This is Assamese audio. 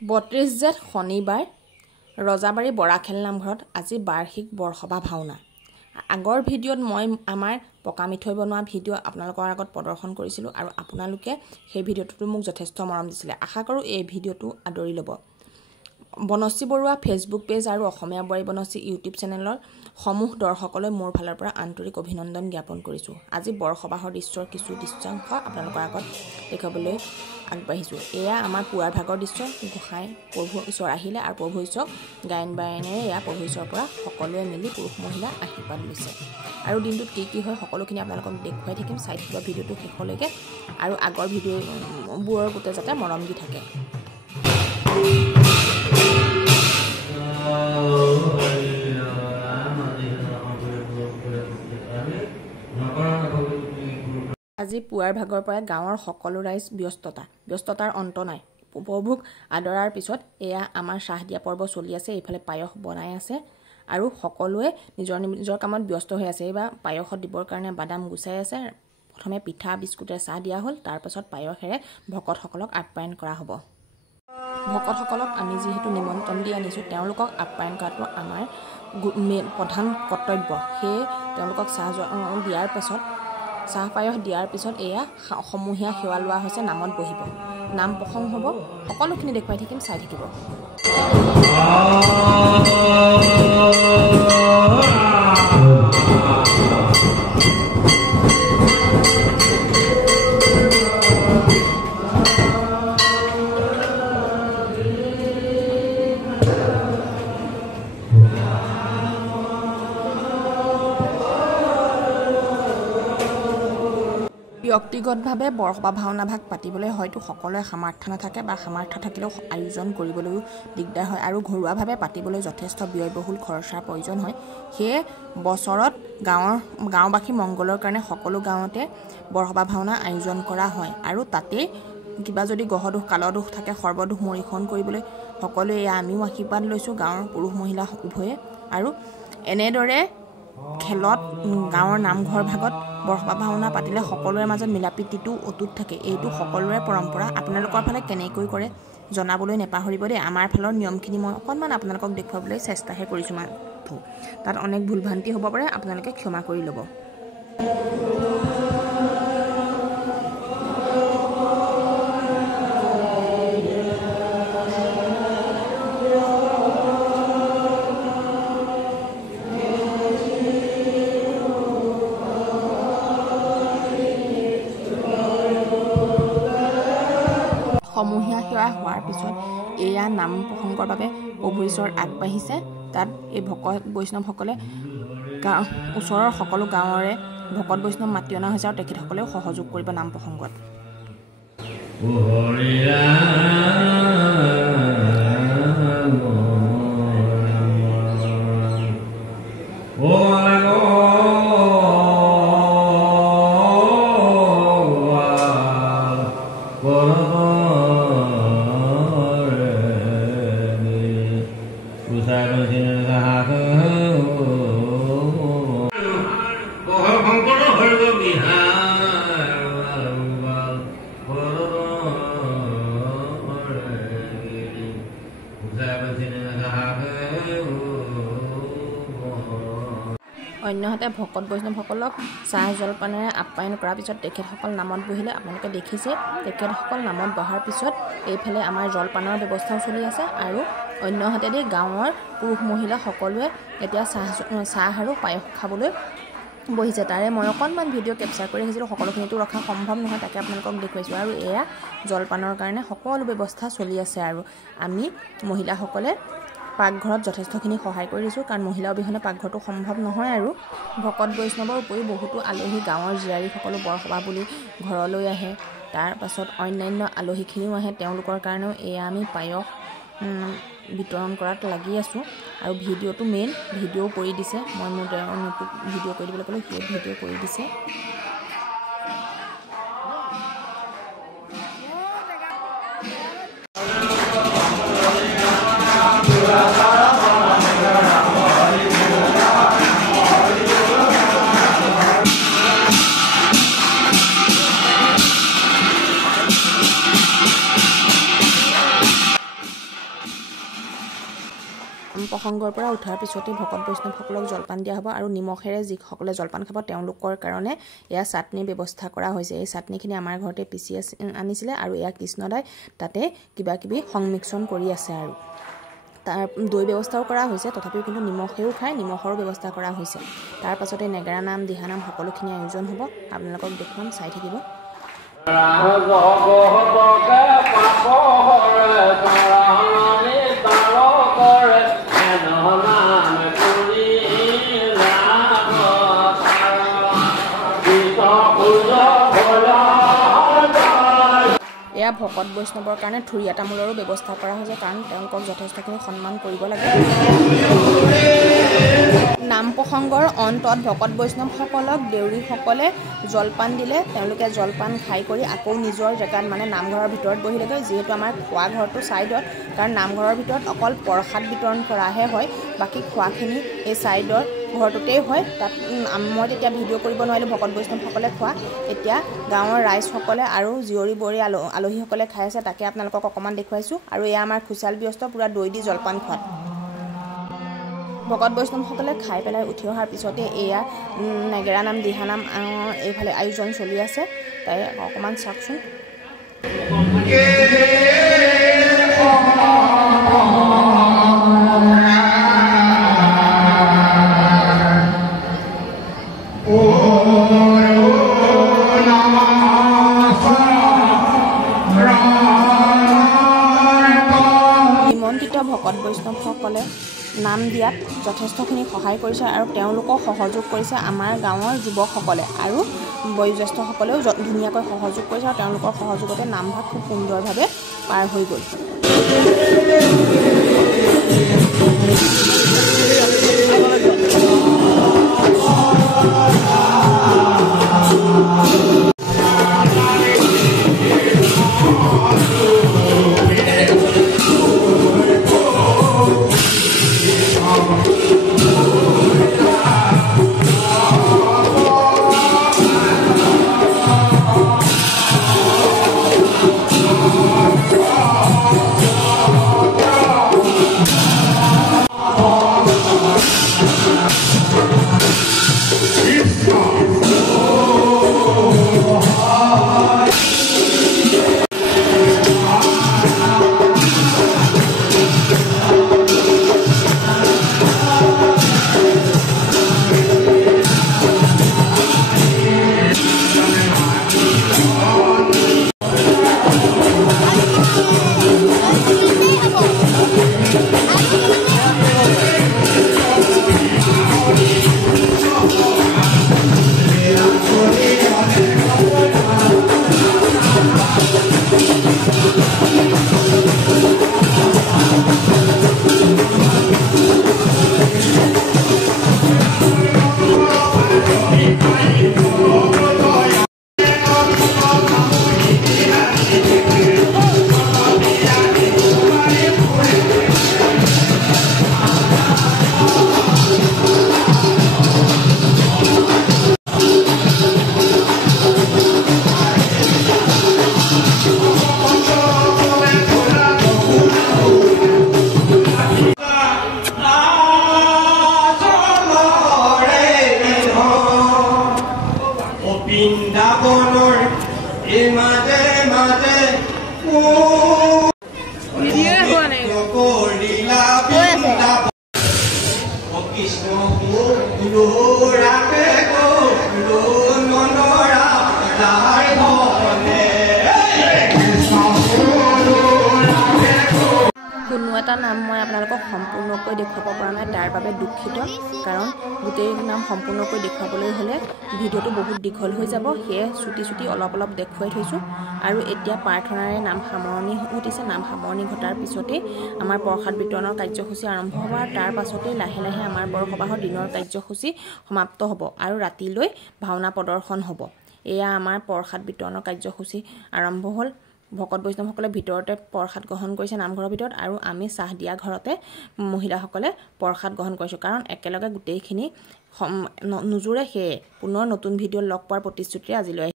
32 জেঠ শনিবাৰ ৰজাবাৰী বৰাখেল নামঘৰত আজি বাৰ্ষিক বৰসভা ভাওনা। আগৰ ভিডিঅ'ত মই আমাৰ পকা মিঠৈ বনোৱা ভিডিঅ' আপোনালোকৰ আগত প্ৰদৰ্শন কৰিছিলোঁ আৰু আপোনালোকে সেই ভিডিঅ'টো মোক যথেষ্ট মৰম দিছিলে। আশা কৰোঁ এই ভিডিঅ'টো আদৰি ল'ব। বনশ্ৰী বৰুৱা ফেচবুক পেজ আৰু অসমীয়া বোৱাৰী বনশ্ৰী ইউটিউব চেনেলৰ সমূহ দৰ্শকলৈ মোৰ ফালৰ পৰা আন্তৰিক অভিনন্দন জ্ঞাপন কৰিছোঁ। আজি বৰসবাহৰ দৃশ্যৰ কিছু দৃশ্যাংশ আপোনালোকৰ আগত দেখুৱাবলৈ আগবাঢ়িছোঁ। এয়া আমাৰ পুৱাৰ ভাগৰ দৃশ্য। গোসাঁই প্ৰভু ঈশ্বৰ আহিলে আৰু প্ৰভু ঈশ্বৰক গায়ন বায়নেৰে এয়া প্ৰভু ঈশ্বৰৰ পৰা সকলোৱে মিলি পুৰুষ মহিলা আশীৰ্বাদ লৈছে। আৰু দিনটোত কি হয় সকলোখিনি আপোনালোকক দেখুৱাই থাকিম। চাই থাকিব ভিডিঅ'টো শেষলৈকে আৰু আগৰ ভিডিঅ'বোৰৰ গোটেই যাতে মৰম দি থাকে। আজি পুৱাৰ ভাগৰ পৰা গাঁৱৰ সকলো ৰাইজ ব্যস্ততাৰ অন্ত নাই। উপভোগ আদৰাৰ পিছত এয়া আমাৰ চাহ দিয়া পৰ্ব চলি আছে। এইফালে পায়স বনাই আছে আৰু সকলোৱে নিজৰ কামত ব্যস্ত হৈ আছে। এইবাৰ পায়সত দিবৰ কাৰণে বাদাম গুচাই আছে। প্ৰথমে পিঠা বিস্কুটেৰে চাহ দিয়া হ'ল, তাৰপাছত পায়সেৰে ভকতসকলক আপ্যায়ন কৰা হ'ব। ভকতসকলক আমি যিহেতু নিমন্ত্ৰণ দি আনিছোঁ, তেওঁলোকক আপ্যায়ন কৰাটো আমাৰ প্ৰধান কৰ্তব্য। সেয়ে তেওঁলোকক চাহ দিয়াৰ পাছত চাহ পায়স দিয়াৰ পিছত এয়া সমূহীয়া সেৱা লোৱা হৈছে। নামত বহিব, নাম প্ৰসংগ হ'ব। সকলোখিনি দেখুৱাই থাকিম, চাই থাকিব। ব্যক্তিগতভাৱে বৰসভা ভাওনা ভাগ পাতিবলৈ হয়তো সকলোৰে সামৰ্থ্য নাথাকে বা সামৰ্থ্য থাকিলেও আয়োজন কৰিবলৈও দিগদাৰ হয় আৰু ঘৰুৱাভাৱে পাতিবলৈ যথেষ্ট ব্যয়বহুল খৰচাৰ প্ৰয়োজন হয়। সেয়ে বছৰত গাঁওবাসী মংগলৰ কাৰণে সকলো গাঁৱতে বৰসভা ভাওনা আয়োজন কৰা হয় আৰু তাতেই কিবা যদি গ্ৰহদোষ কালদোষ থাকে সৰ্বদোষ মৰীক্ষণ কৰিবলৈ সকলোৱে আমিও আশীৰ্বাদ লৈছোঁ গাঁৱৰ পুৰুষ মহিলা উভয়ে। আৰু এনেদৰে খেলত গাঁৱৰ নামঘৰ ভাগত বৰসভা ভাওনা পাতিলে সকলোৰে মাজত মিলাপ্ৰীতিটো অটুট থাকে। এইটো সকলোৰে পৰম্পৰা। আপোনালোকৰ ফালে কেনেকৈ কৰে জনাবলৈ নেপাহৰিব দেই। আমাৰ ফালৰ নিয়মখিনি মই অকণমান আপোনালোকক দেখুৱাবলৈ চেষ্টাহে কৰিছোঁ মাথো। তাত অনেক ভুল ভ্ৰান্তি হ'ব পাৰে, আপোনালোকে ক্ষমা কৰি ল'ব। সমূহীয়া সেৱা হোৱাৰ পিছত এয়া নাম প্ৰসংগৰ বাবে প্ৰভু ঈশ্বৰ আগবাঢ়িছে। তাত এই ভকত বৈষ্ণৱসকলে ওচৰৰ সকলো গাঁৱৰে ভকত বৈষ্ণৱ মাতি অনা হৈছে আৰু তেখেতসকলেও সহযোগ কৰিব নাম প্ৰসংগত। অন্যহাতে ভকত বৈষ্ণৱসকলক চাহ জলপানেৰে আপ্যায়ন কৰাৰ পিছত তেখেতসকল নামত বহিলে। আপোনালোকে দেখিছে তেখেতসকল নামত বহাৰ পিছত এইফালে আমাৰ জলপানৰ ব্যৱস্থাও চলি আছে আৰু অন্যহাতেদি গাঁৱৰ পুৰুষ মহিলা সকলোৱে এতিয়া চাহ আৰু পায়স খাবলৈ বহিছে। তাৰে মই অকণমান ভিডিঅ' কেপচাৰ কৰি ৰাখিছিলোঁ। সকলোখিনিতো ৰখা সম্ভৱ নহয়, তাকে আপোনালোকক দেখুৱাইছোঁ। আৰু এয়া জলপানৰ কাৰণে সকলো ব্যৱস্থা চলি আছে আৰু আমি মহিলাসকলে পাকঘৰত যথেষ্টখিনি সহায় কৰি দিছোঁ, কাৰণ মহিলা অবিহনে পাকঘৰটো সম্ভৱ নহয়। আৰু ভকত বৈষ্ণৱৰ উপৰিও বহুতো আলহী গাঁৱৰ জীয়াৰীসকলো বৰসভা বুলি ঘৰলৈ আহে। তাৰ পাছত অন্যান্য আলহীখিনিও আহে, তেওঁলোকৰ কাৰণেও এয়া আমি পায়স বিতৰণ কৰাত লাগি আছোঁ। আৰু ভিডিঅ'টো মেইন ভিডিঅ' কৰি দিছে। মই মোৰ ভিডিঅ' কৰি দিবলৈ ক'লোঁ, সেই ভিডিঅ' কৰি দিছে। প্ৰসংগৰ পৰা উঠাৰ পিছতে ভকত বৈষ্ণৱসকলক জলপান দিয়া হ'ব আৰু নিমখেৰে যিসকলে জলপান খাব তেওঁলোকৰ কাৰণে এয়া চাটনিৰ ব্যৱস্থা কৰা হৈছে। এই চাটনিখিনি আমাৰ ঘৰতে পিচি আনিছিলে আৰু এয়া কৃষ্ণদাই তাতে কিবা কিবি সংমিশ্ৰণ কৰি আছে আৰু তাৰ দৈ ব্যৱস্থাও কৰা হৈছে, তথাপিও কিন্তু নিমখেও খায়, নিমখৰো ব্যৱস্থা কৰা হৈছে। তাৰ পাছতে নেগেৰা নাম, দিহানাম সকলোখিনি আয়োজন হ'ব। আপোনালোকক দেখুৱাম, চাই থাকিব। এয়া ভকত বৈষ্ণৱৰ কাৰণে থুৰীয়া তামোলৰো ব্যৱস্থা কৰা হৈছে, কাৰণ তেওঁলোকক যথেষ্টখিনি সন্মান কৰিব লাগে। নাম প্ৰসংগৰ অন্তত ভকত বৈষ্ণৱসকলক দেউৰীসকলে জলপান দিলে। তেওঁলোকে জলপান খাই কৰি আকৌ নিজৰ জেগাত মানে নামঘৰৰ ভিতৰত বহিলেগৈ। যিহেতু আমাৰ খোৱা ঘৰটো ছাইডত, কাৰণ নামঘৰৰ ভিতৰত অকল প্ৰসাদ বিতৰণ কৰাহে হয়, বাকী খোৱাখিনি এই ছাইডৰ ঘৰটোতেই হয়। তাত মই তেতিয়া ভিডিঅ' কৰিব নোৱাৰিলোঁ ভকত বৈষ্ণৱসকলে খোৱা। এতিয়া গাঁৱৰ ৰাইজসকলে আৰু জীয়ৰী বোৱাৰী আলহীসকলে খাই আছে, তাকে আপোনালোকক অকণমান দেখুৱাইছোঁ। আৰু এয়া আমাৰ খুচাল ব্যস্ত পূৰা দৈ দি জলপান খোৱাত। ভকত বৈষ্ণৱসকলে খাই পেলাই উঠি অহাৰ পিছতে এয়া নেগেৰা নাম, দিহানাম এইফালে আয়োজন চলি আছে। তাই অকণমান চাওকচোন। নিমন্ত্ৰিত ভকত বৈষ্ণৱসকলে নাম দিয়াত যথেষ্টখিনি সহায় কৰিছে আৰু তেওঁলোকক সহযোগ কৰিছে আমাৰ গাঁৱৰ যুৱকসকলে, আৰু বয়োজ্যেষ্ঠসকলেও ধুনীয়াকৈ সহযোগ কৰিছে আৰু তেওঁলোকৰ সহযোগতে নামভাগ খুব সুন্দৰভাৱে পাৰ হৈ গ'ল। কোনো এটা নাম মই আপোনালোকক সম্পূৰ্ণকৈ দেখুৱাব পৰা নাই, তাৰ বাবে দুখিত, কাৰণ গোটেই নাম সম্পূৰ্ণকৈ দেখুৱাবলৈ হ'লে ভিডিঅ'টো বহুত দীঘল হৈ যাব। সেয়ে চুটি চুটি অলপ অলপ দেখুৱাই থৈছোঁ। আৰু এতিয়া প্ৰাৰ্থনাৰে নাম সামৰণি ঘটিছে। নাম সামৰণি ঘটাৰ পিছতেই আমাৰ প্ৰসাদ বিতৰণৰ কাৰ্যসূচী আৰম্ভ হ'ব, আৰু তাৰ পাছতেই লাহে লাহে আমাৰ বৰসবাহৰ দিনৰ কাৰ্যসূচী সমাপ্ত হ'ব আৰু ৰাতিলৈ ভাওনা প্ৰদৰ্শন হ'ব। এয়া আমাৰ প্ৰসাদ বিতৰণৰ কাৰ্যসূচী আৰম্ভ হ'ল। ভকত বৈষ্ণৱসকলে ভিতৰতে প্ৰসাদ গ্ৰহণ কৰিছে নামঘৰৰ ভিতৰত, আৰু আমি চাহ দিয়া ঘৰতে মহিলাসকলে প্ৰসাদ গ্ৰহণ কৰিছোঁ, কাৰণ একেলগে গোটেইখিনি নোজোৰে। সেয়ে পুনৰ নতুন ভিডিঅ' লগ পোৱাৰ প্ৰতিশ্ৰুতিৰে আজিলৈ